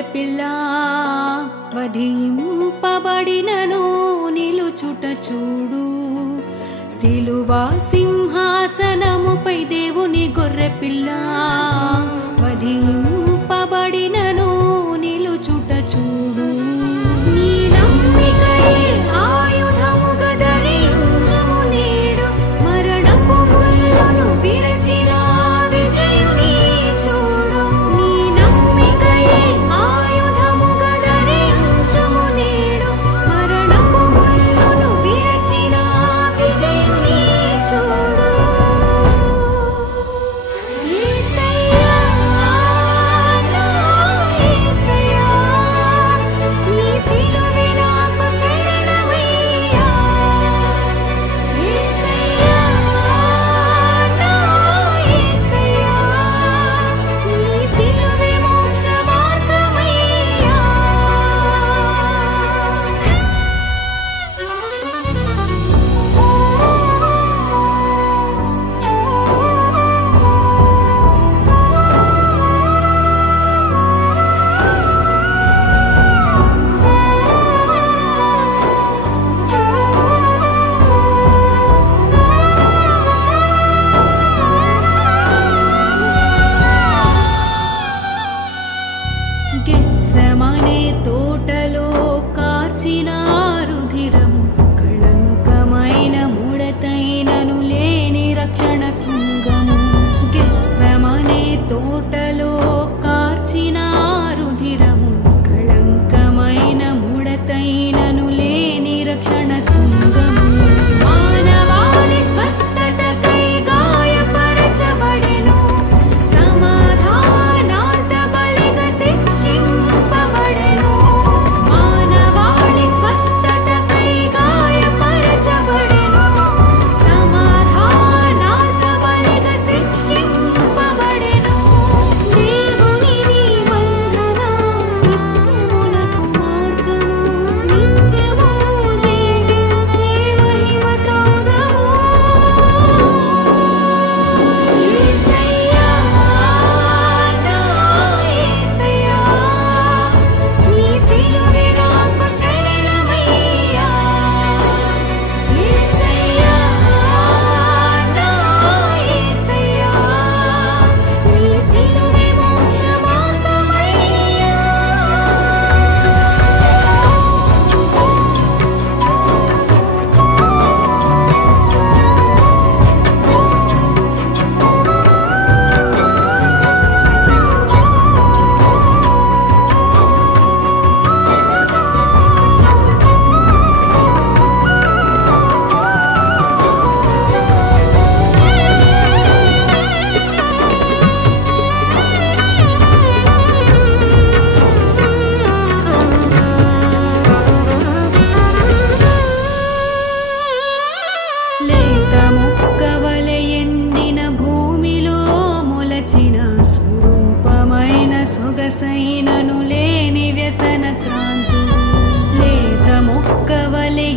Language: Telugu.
గొర్రె పిల్ల వధింపబడినను నిలుచుట చూడు. సిలువ సింహాసనముపై దేవుని గొర్రె పిల్ల వధింపబడినను నిలుచుట చూడు. నీ నమ్మికయే ఆయుధముగా ధరించుము నేడు, మరణపు ముళ్ళను విరచిన విజయుని చూడు. నీ నమ్మికయే ఆయుధముగా ధరించుము నేడు, మరణపు ముళ్ళను విరచిన విజయుని చూడు. యేసయ్యా నా యేసయ్యా, నీ సిలువే నాకు శరణమయ్యా. యేసయ్యా నా యేసయ్యా, నీ సిలువే మోక్ష మార్గమయ్యా. గెత్సెమనే తోటలో కార్చిన రుధిరము, కళంకమైన ముడతైనను లేని రక్షణ శృంగము. గెత్సెమనే తోటలో కార్చిన రుధిరము, కళంకమైన ముడతైనను లేని రక్షణ శృంగము. మానవాళి స్వస్థతకై గాయపరచబడెను, సమాధానార్థ బలిగా శిక్షింపబడెను. మానవాళి స్వస్థతకై గాయపరచబడెను, సమాధానార్థ బలిగా శిక్షింపబడెను. దేవుని నిబంధన నిత్యమునకు మార్గము, నిత్యము జీవించే మహిమ సౌధము. యేసయ్యా నా యేసయ్యా, నీ సిలువే నాకు శరణమయ్యా. యేసయ్యా నా యేసయ్యా, నీ సిలువే మోక్ష మార్గమయ్యా. లేత మొక్కవలె ఎండిన భూమిలో మొలచిన స్వరూపమైన సొగసైనను లేని వ్యసన క్రాంతుడు. లేత మొక్కవలె